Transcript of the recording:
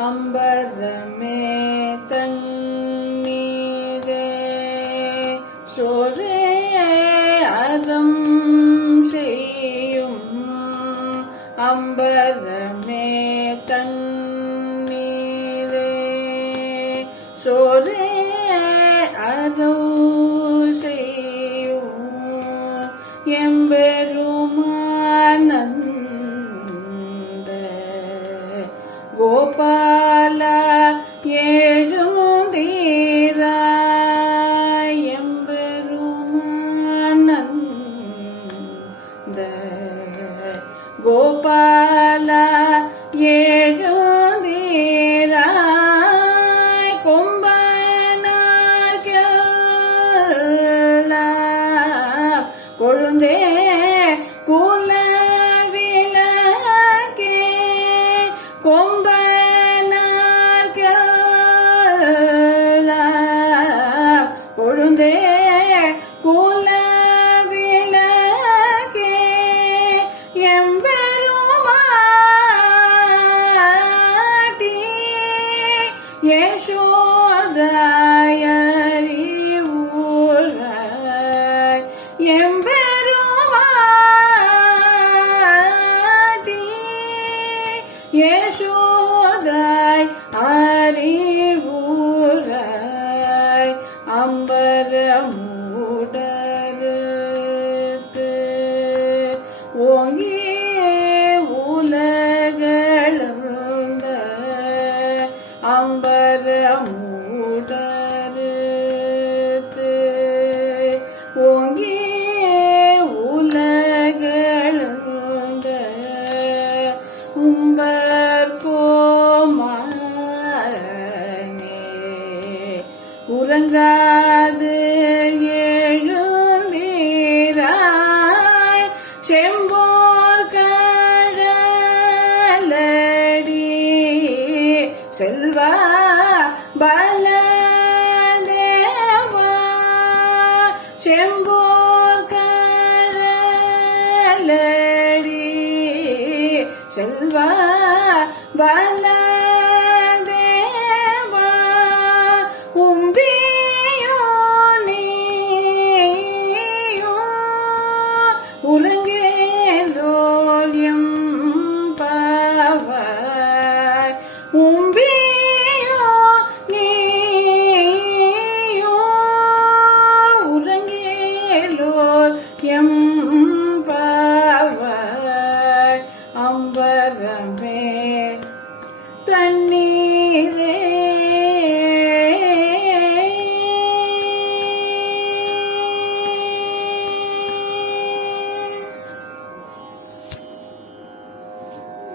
அம்பரமே தண்ணீரே சோரே அறம் செய்யும் அம்பரமே தண்ணீரே சோரே அறம் செய்யும் எம்பெருமானந்த கோபால எழுந்தீராய் எம்பெருமானந்த கோபால எழுந்தீராய் கொம்பனார்க்கெல்லாம் கொழுந்தே குல விளக்கே கொம்பனார்க்கெல்லாம் கொழுந்தே குல விளக்கே எம்பெருமாட்டி யசோதாயறிவுராய் எம்பெருமாட்டி யசோதாய் அறிவுராய் அம்பரமுடருத்து ஓங்கி உலகளந்த அம்பரமுடருத்து ஓங்கி உலகளந்த உம்பர் கோமானே உறங்காது எழுந்தீராய் செம்போர் கடலடி செல்வா பலதேவா செம்போர் கடலடி செல்வா பலதேவா உம்பியோ நீயோ உலகேலோயம் பாவாய் உம்பியோ நீயோ உலகேலோயம் பாவாய் அம்பரமே தண்ணீரே